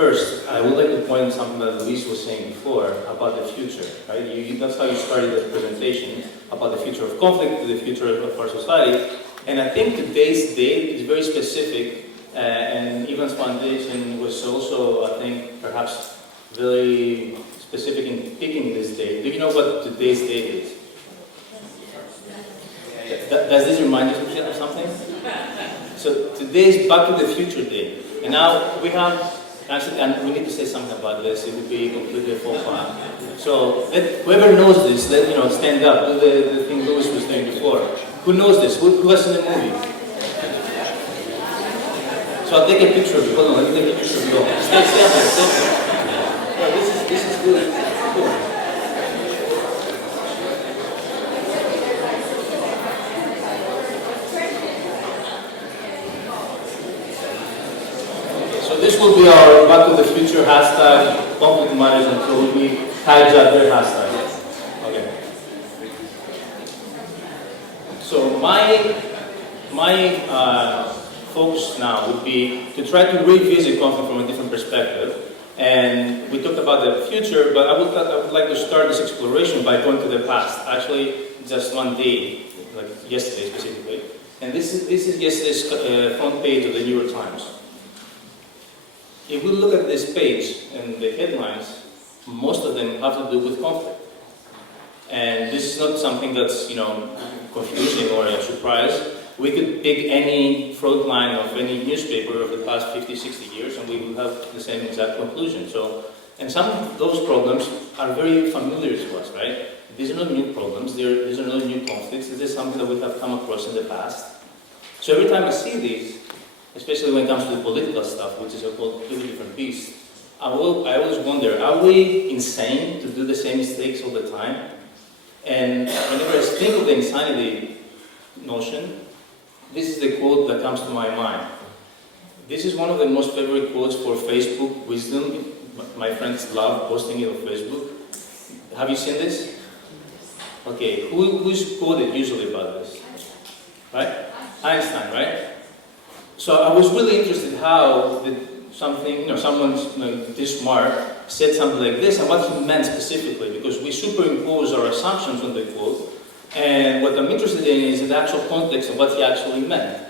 first, I would like to point out something that Luis was saying before about the future, right? That's how you started the presentation, about the future of conflict, the future of our society. And I think today's date is very specific, and Ivan's foundation was also, I think, perhaps very specific in picking this date. Do you know what today's date is? Does this remind you of something? So today's Back to the Future Day. And now we have, and we need to say something about this, it would be completely faux pas. So whoever knows this, stand up, do the thing Louis was doing before. Who knows this? Who has seen the movie? So I'll take a picture of you. Hold on, let me take a picture of you all. Stay up there, stay up there. Yeah, this is good. Cool. This will be our Back to the Future hashtag, conflict management, so will be hijack their hashtag. Okay. So my focus now would be to try to revisit conflict from a different perspective. And we talked about the future, but I would like to start this exploration by going to the past. Actually, just one day, like yesterday specifically. And this is yesterday's front page of the New York Times. If we look at this page and the headlines, most of them have to do with conflict. And this is not something that's, confusing or a surprise. We could pick any front line of any newspaper of the past 50, 60 years and we will have the same exact conclusion. And some of those problems are very familiar to us, right? These are not new problems, these are not new conflicts, this is something that we have come across in the past. So every time I see these, especially when it comes to the political stuff, which is a completely different beast, I always wonder, are we insane to do the same mistakes all the time? And whenever I think of the insanity notion, this is the quote that comes to my mind. This is one of the most favorite quotes for Facebook wisdom. My friends love posting it on Facebook. Have you seen this? Okay, who's quoted usually about this? Right? Einstein, right? So I was really interested how someone this smart said something like this and what he meant specifically, because we superimpose our assumptions on the quote, and what I'm interested in is the actual context of what he actually meant.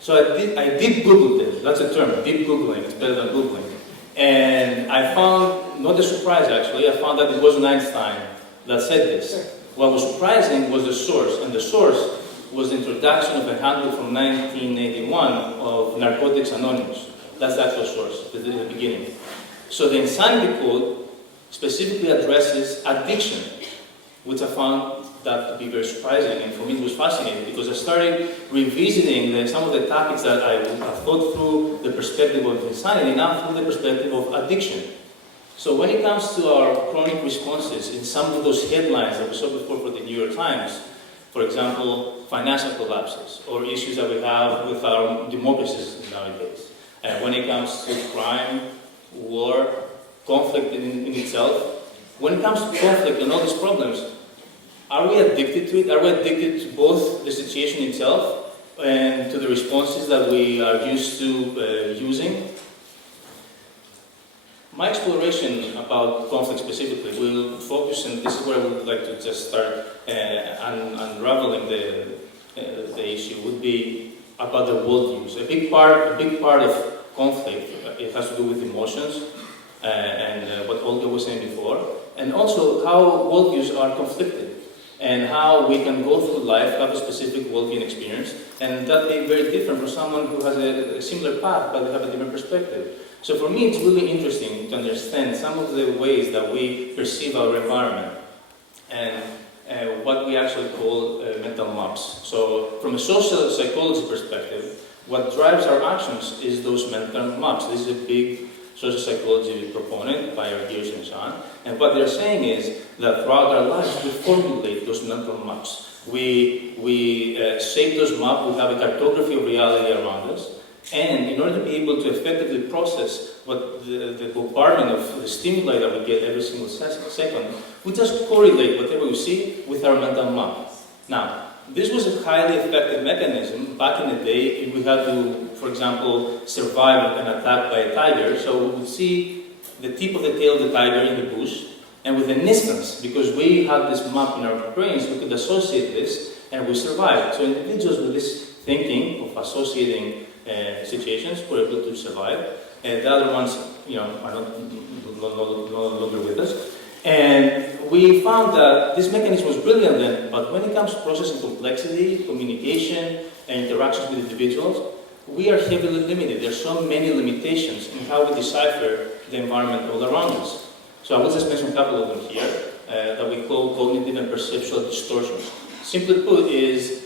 So I did Google this. That's a term, deep Googling. It's better than Googling. And I found, not a surprise actually, I found that it wasn't Einstein that said this. What was surprising was the source, and the source was the introduction of a handbook from 1981 of Narcotics Anonymous. That's the actual source, the beginning. So the insanity quote specifically addresses addiction, which I found that to be very surprising, and for me it was fascinating because I started revisiting some of the topics that I thought through the perspective of insanity, now through the perspective of addiction. So when it comes to our chronic responses in some of those headlines that we saw before for the New York Times, for example, financial collapses, or issues that we have with our democracies nowadays. When it comes to crime, war, conflict in itself, when it comes to conflict and all these problems, are we addicted to it? Are we addicted to both the situation itself and to the responses that we are used to using? My exploration about conflict specifically will focus, and this is where I would like to just start unraveling the issue, would be about the worldviews. A big part of conflict, it has to do with emotions, and what Olga was saying before, and also how worldviews are conflicted, and how we can go through life, have a specific worldview and experience, and that may be very different from someone who has a similar path, but they have a different perspective. So for me, it's really interesting to understand some of the ways that we perceive our environment, and what we actually call mental maps. So from a social psychology perspective, what drives our actions is those mental maps. This is a big social psychology proponent by Georg and so on. And what they're saying is that throughout our lives, we formulate those mental maps. We shape those maps, we have a cartography of reality around us. And in order to be able to effectively process what the bombardment of the stimuli that we get every single second, we just correlate whatever we see with our mental map. Now, This was a highly effective mechanism. Back in the day, if we had to, for example, survive an attack by a tiger, so we would see the tip of the tail of the tiger in the bush, and with an instance, because we had this map in our brains, we could associate this, and we survived. So individuals with this thinking of associating situations were able to survive. The other ones, are no longer with us. And we found that this mechanism was brilliant then, but when it comes to processing complexity, communication, and interactions with individuals, we are heavily limited. There are so many limitations in how we decipher the environment all around us. So I will just mention a couple of them here that we call cognitive and perceptual distortions. Simply put is,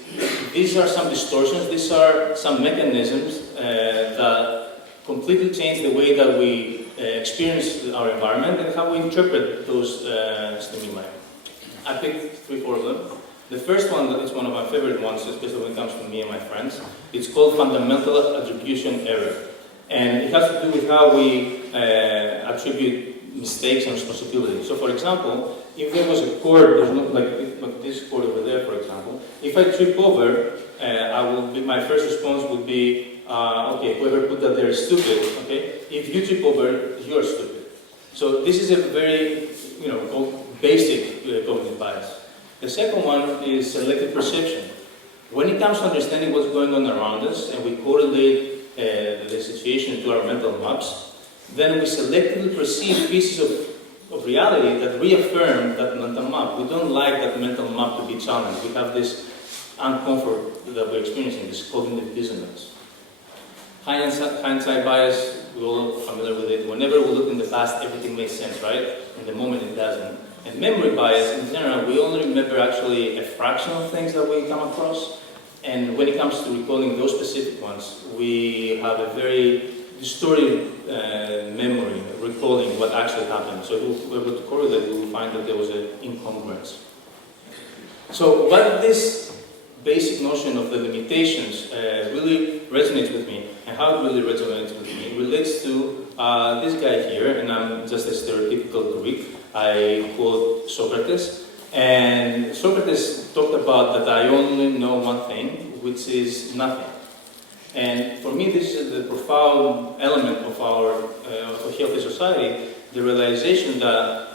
these are some distortions, these are some mechanisms that completely change the way that we experience our environment and how we interpret those stimuli. I picked 3 or 4 of them. The first one is one of my favorite ones, especially when it comes to me and my friends. It's called fundamental attribution error. And it has to do with how we attribute mistakes and responsibility. So for example, if there was a cord, there's no, like this cord over there, for example, if I trip over, my first response would be, okay, whoever put that there is stupid, okay? If you trip over, you're stupid. So this is a very, basic cognitive bias. The second one is selective perception. When it comes to understanding what's going on around us, and we correlate the situation to our mental maps, then we selectively perceive pieces of reality that reaffirm that mental map. We don't like that mental map to be challenged. We have this uncomfort that we're experiencing, this cognitive dissonance. Hindsight bias, we're all familiar with it. Whenever we look in the past, everything makes sense, right? In the moment, it doesn't. And memory bias, in general, we only remember actually a fraction of things that we come across. And when it comes to recalling those specific ones, we have a very distorted memory, recalling what actually happened. So if we're able to correlate, we will find that there was an incongruence. So what this basic notion of the limitations really resonates with me, and how it really resonates with me relates to this guy here, and I'm just a stereotypical Greek. I quote Socrates, and Socrates talked about that I only know one thing, which is nothing. And for me, this is the profound element of our of a healthy society, the realization that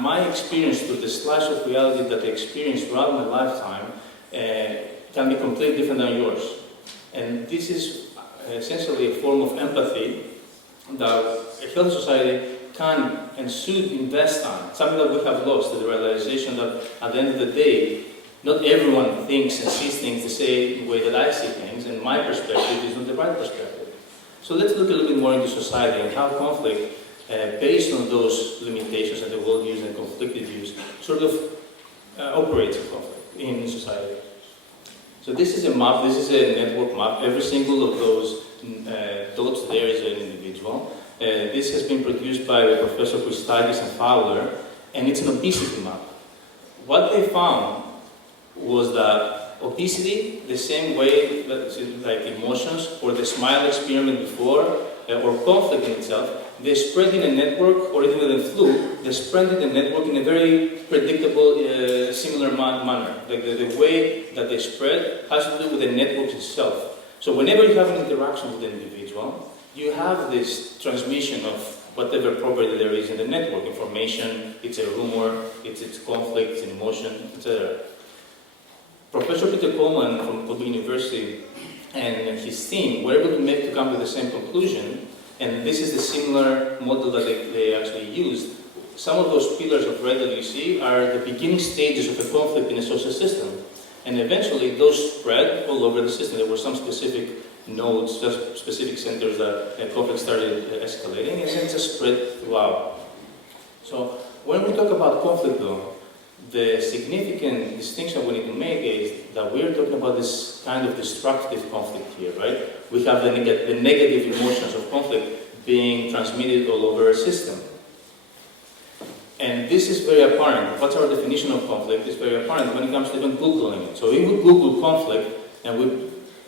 my experience with the slice of reality that I experienced throughout my lifetime can be completely different than yours. And this is essentially a form of empathy that a healthy society can and should invest on, something that we have lost, the realization that at the end of the day, not everyone thinks and sees things the same way that I see things, and my perspective is not the right perspective. So let's look a little bit more into society and how conflict, based on those limitations and the worldviews and conflicted views, sort of operates a conflict in society. So this is a map, this is a network map. Every single of those dots there is an individual. This has been produced by Professor Christakis and Fowler, and it's an obesity map. What they found was that obesity, the same way that like emotions or the smile experiment before, or conflict in itself, they spread in a network, or even the flu, they spread in a network in a very predictable, similar manner. Like the way that they spread has to do with the network itself. So whenever you have an interaction with an individual, you have this transmission of whatever property there is in the network. Information, it's a rumor, it's conflict, it's an emotion, etc. Professor Peter Coleman from Columbia University and his team were able to come to the same conclusion, and this is the similar model that they actually used. Some of those pillars of red that you see are the beginning stages of a conflict in a social system, and eventually those spread all over the system. There were some specific nodes, just specific centers that conflict started escalating, and then it just spread throughout. So when we talk about conflict though, the significant distinction we need to make is that we're talking about this kind of destructive conflict here, right? We have the negative emotions of conflict being transmitted all over our system. And this is very apparent. What's our definition of conflict is very apparent when it comes to even Googling it. So if we Google conflict and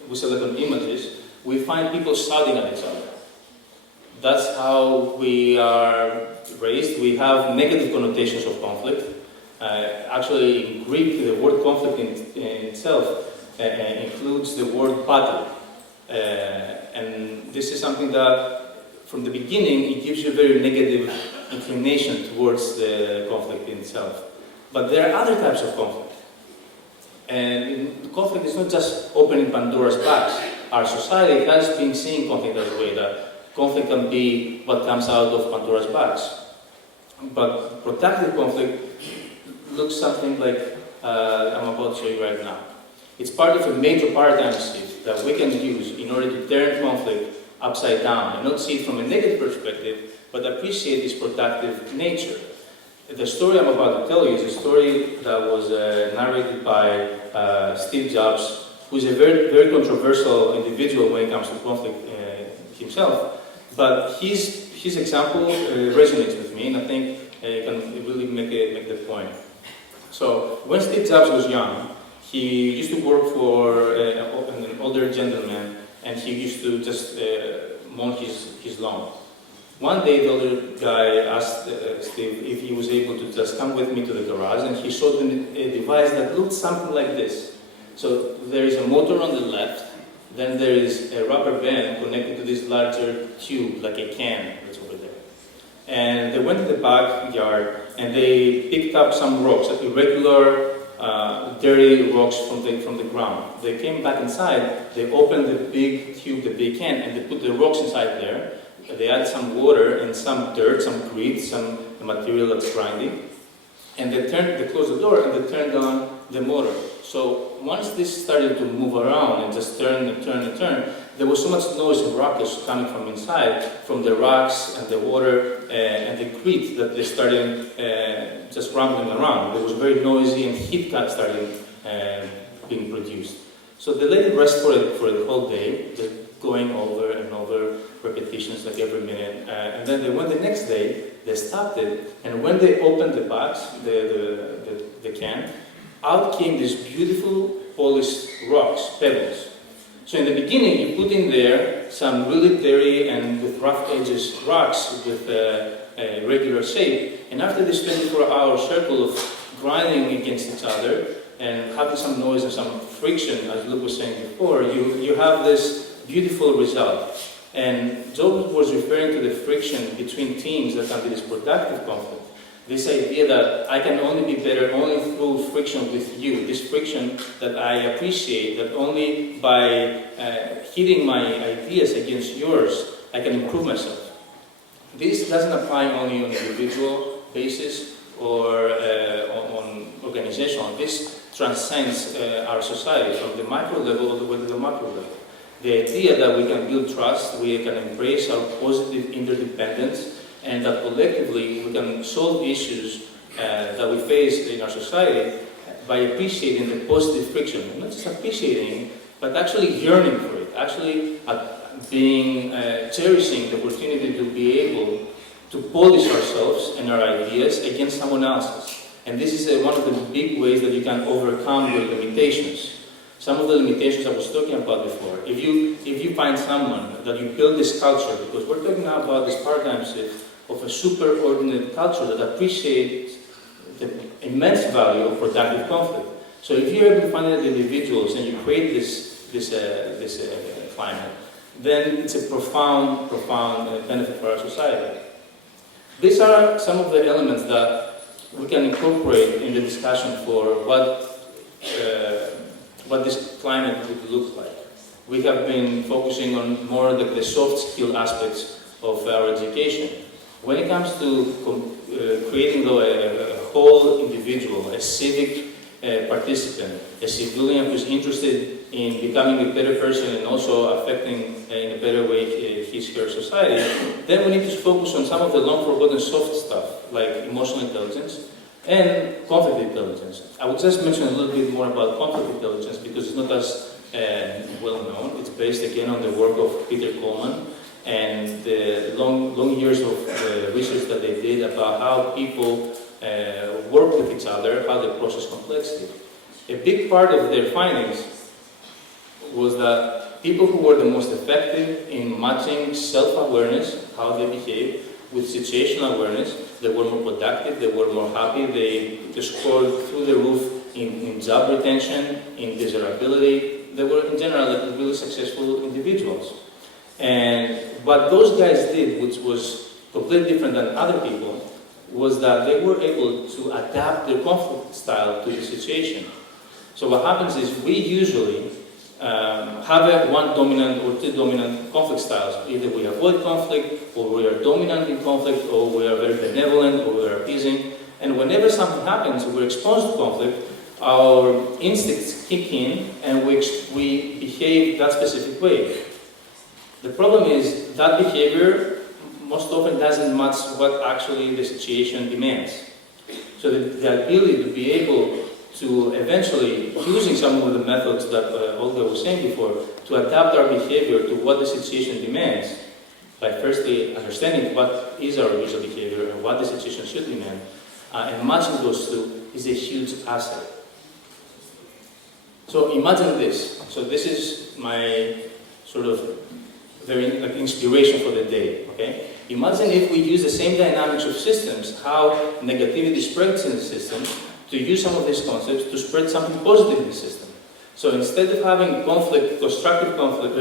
we select on images, we find people shouting at each other. That's how we are raised. We have negative connotations of conflict. Actually, in Greek, the word conflict in itself includes the word battle. And this is something that, from the beginning, it gives you a very negative inclination towards the conflict in itself. But there are other types of conflict. And conflict is not just opening Pandora's box. Our society has been seeing conflict as a way that conflict can be what comes out of Pandora's box. But productive conflict looks something like I'm about to show you right now. It's part of a major paradigm shift that we can use in order to turn conflict upside down and not see it from a negative perspective, but appreciate its productive nature. The story I'm about to tell you is a story that was narrated by Steve Jobs, who is a very, very controversial individual when it comes to conflict himself. But his example resonates with me, and I think it can really make the point. So, when Steve Jobs was young, he used to work for an older gentleman, and he used to just mow his lawn. One day, the older guy asked Steve if he was able to just come with me to the garage, and he showed him a device that looked something like this. So there is a motor on the left, then there is a rubber band connected to this larger tube, like a can that's over there. And they went to the backyard, and they picked up some rocks, like irregular, dirty rocks from the ground. They came back inside, they opened the big tube, the big can, and they put the rocks inside there. They added some water and some dirt, some grit, some material that's grinding. And they closed the door and they turned on the motor. So once this started to move around and just turn and turn and turn, there was so much noise and ruckus coming from inside, from the rocks and the water and the grit, that they started just rumbling around. It was very noisy, and heat started being produced. So they let it rest for the whole day, just going over and over, repetitions like every minute. And then they went the next day, they stopped it, and when they opened the box, the can, out came these beautiful polished rocks, pebbles. So in the beginning, you put in there some really dirty and with rough edges rocks with a regular shape, and after this 24-hour circle of grinding against each other and having some noise and some friction, as Luke was saying before, you have this beautiful result. And Georg was referring to the friction between teams that can be this productive conflict. This idea that I can only be better only through friction with you. This friction that I appreciate, that only by hitting my ideas against yours, I can improve myself. This doesn't apply only on an individual basis or on organizational. This transcends our society from the micro level all the way to the macro level. The idea that we can build trust, we can embrace our positive interdependence, and that collectively we can solve issues that we face in our society by appreciating the positive friction. Not just appreciating, but actually yearning for it, actually cherishing the opportunity to be able to polish ourselves and our ideas against someone else's. And this is one of the big ways that you can overcome your limitations. Some of the limitations I was talking about before. If you find someone that you build this culture, because we're talking now about this paradigm shift of a superordinate culture that appreciates the immense value of productive conflict. So if you're able to find individuals and you create this climate, then it's a profound benefit for our society. These are some of the elements that we can incorporate in the discussion for what this climate would look like. We have been focusing on more the soft skill aspects of our education. When it comes to creating a whole individual, a civic participant, a civilian who's interested in becoming a better person and also affecting in a better way his or her society, then we need to focus on some of the long-forgotten soft stuff, like emotional intelligence and conflict intelligence. I will just mention a little bit more about conflict intelligence because it's not as well known. It's based again on the work of Peter Coleman and the long years of research that they did about how people work with each other, how they process complexity. A big part of their findings was that people who were the most effective in matching self-awareness, how they behave, with situational awareness, They were more productive, they were more happy, they scored through the roof in job retention, in desirability. They were, in general, like, really successful individuals. And what those guys did, which was completely different than other people, was that they were able to adapt their conflict style to the situation. So what happens is we usually have one dominant or two dominant conflict styles. Either we avoid conflict, or we are dominant in conflict, or we are very benevolent, or we are appeasing. And whenever something happens, we're exposed to conflict, our instincts kick in, and we behave that specific way. The problem is that behavior most often doesn't match what actually the situation demands. So the ability to be able to eventually, using some of the methods that Olga was saying before, to adapt our behavior to what the situation demands, by firstly understanding what is our usual behavior and what the situation should demand, and matching those two is a huge asset. So imagine this. So this is my sort of very inspiration for the day. Okay? Imagine if we use the same dynamics of systems, how negativity spreads in the system, to use some of these concepts to spread something positive in the system. So instead of having conflict, constructive conflict,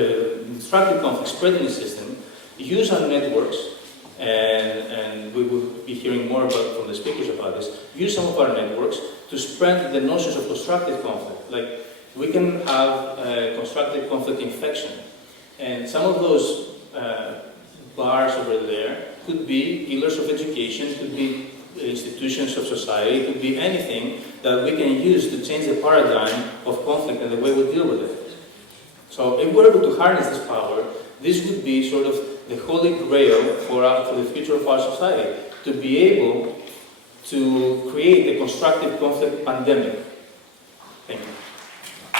destructive conflict spread in the system, use our networks, and we will be hearing more about from the speakers about this, use some of our networks to spread the notions of constructive conflict. Like, we can have constructive conflict infection, and some of those bars over there could be pillars of education, could be institutions of society, could be anything that we can use to change the paradigm of conflict and the way we deal with it. So if we're able to harness this power, this would be sort of the holy grail for the future of our society, to be able to create a constructive conflict pandemic.